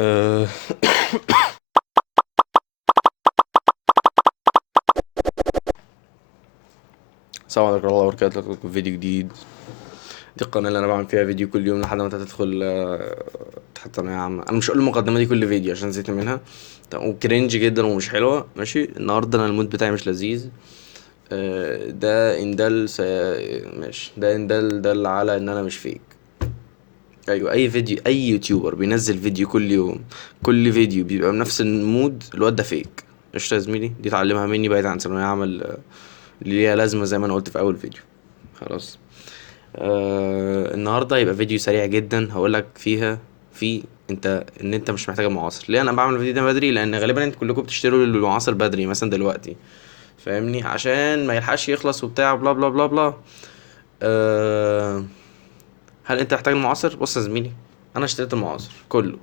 أه السلام عليكم ورحمة الله وبركاته. لكم فيديو جديد. دي القناة اللي أنا بعمل فيها فيديو كل يوم لحد ما أنت تدخل تحط ثانوية عامة. أنا مش هقول المقدمة دي كل فيديو عشان زهقت منها وكرنج جدا ومش حلوة. ماشي، النهاردة أنا المود بتاعي مش لذيذ. ده إن دل ماشي، ده إن دل على إن أنا مش فيك. أيوة، أي فيديو، أي يوتيوبر بينزل فيديو كل يوم، كل فيديو بيبقى بنفس المود، الواد ده فيك. قشطة يا زميلي، دي اتعلمها مني بعيد عن ثانوية عامة اللي ليها لازمة زي ما أنا قلت في أول فيديو. خلاص. النهارده هيبقى فيديو سريع جدا هقولك فيها ان انت مش محتاج المعاصر. ليه انا بعمل الفيديو ده بدري؟ لان غالبا انتوا كلكم بتشتروا المعاصر بدري مثلا دلوقتي، فاهمني، عشان ما يلحقش يخلص وبتاع بلا بلا بلا بلا. أه هل انت محتاج المعاصر؟ بص يا زميلي، انا اشتريت المعاصر كله،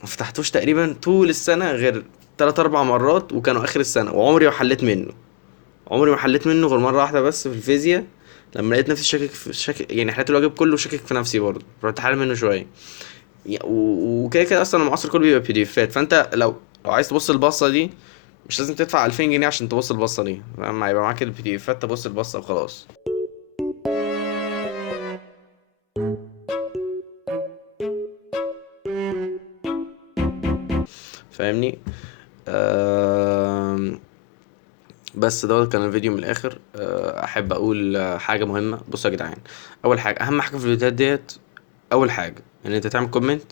ما فتحتوش تقريبا طول السنه غير 3 4 مرات، وكانوا اخر السنه، وعمري ما حليت منه. عمري ما حليت منه غير مره واحده بس في الفيزياء، لما لقيت نفسي شاكك يعني حليت الواجب كله شاكك في نفسي برضه، رحت حل منه شويه. وكده كده اصلا المعاصر كله بيبقى بي دي افات، فانت لو عايز تبص البصه دي مش لازم تدفع 2000 جنيه عشان تبص البصه دي، لما يبقى معاك البي دي افات تبص البصه وخلاص. فاهمني. أم... بس دوت كان الفيديو من الاخر. احب اقول حاجه مهمه. بصوا يا جدعان، اول حاجه، اهم حاجه في الفيديوهات ديت، اول حاجه ان انت تعمل كومنت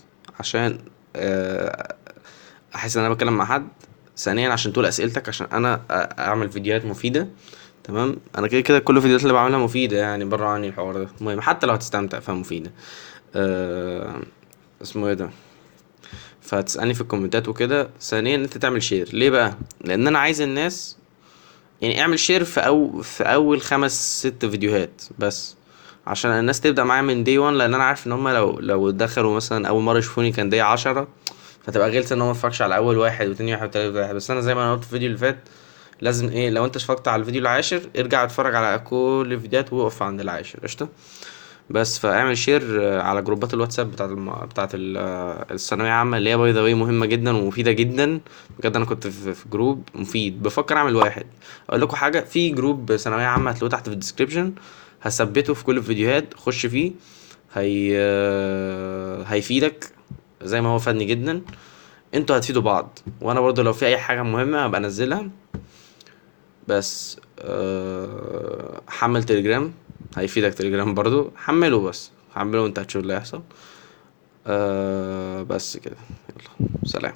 عشان آه، احس ان انا بتكلم مع حد. ثانيا عشان تقول اسئلتك عشان انا اعمل فيديوهات مفيده. تمام، انا كده كده كل الفيديوهات اللي بعملها مفيده يعني، بره عني الحوار ده المهم، حتى لو هتستمتع فمفيده. أه اسمه ايه ده؟ فتسالني في الكومنتات وكده. ثانيا ان انت تعمل شير. ليه بقى؟ لان انا عايز الناس، يعني اعمل شير في اول 5 6 فيديوهات بس، عشان الناس تبدا معايا من دي 1، لان انا عارف ان هم لو دخلوا مثلا اول مره يشوفوني كان دي 10، فتبقى غلسه ان هو متفرجش على اول واحد وتاني واحد وتالت واحد. بس انا زي ما انا قلت في الفيديو اللي فات، لازم ايه، لو انت اتفرجت على الفيديو العاشر ارجع اتفرج على كل الفيديوهات ووقف عند العاشر. قشطه. بس فاعمل شير على جروبات الواتساب الثانويه عامه، اللي هي باي ذا واي مهمه جدا ومفيده جدا. بجد انا كنت في جروب مفيد، بفكر اعمل واحد. اقول لكم حاجه، في جروب ثانويه عامه هتلاقوه تحت في الديسكريبشن، هثبته في كل الفيديوهات، خش فيه. هيفيدك زي ما هو فادني جدا. انتوا هتفيدوا بعض، وانا برضو لو في اي حاجه مهمه هبقى انزلها. بس حمل تليجرام، هيفيدك تليجرام برضو، حمله، بس حمله وانت هتشوف اللي هيحصل. بس كده، يلا سلام.